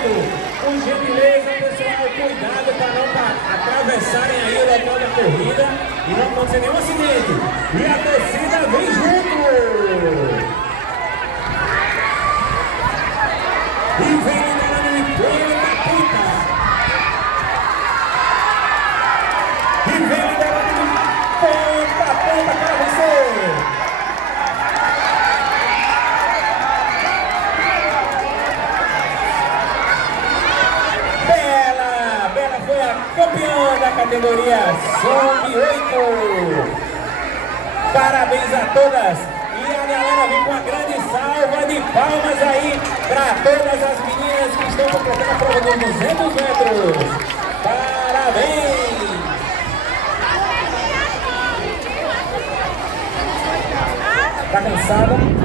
Por gentileza, pessoal, cuidado para não atravessarem aí o local da corrida e não acontecer nenhum acidente. E a torcida vem junto! E vem liderando em ponta a ponta. E vem liderando de ponta a ponta para você. Bela foi a campeã da categoria Sub-8. Parabéns a todas. E a galera vem com uma grande salva de palmas aí para todas as meninas que estão completando a prova dos 200 metros. Parabéns! Tá cansada?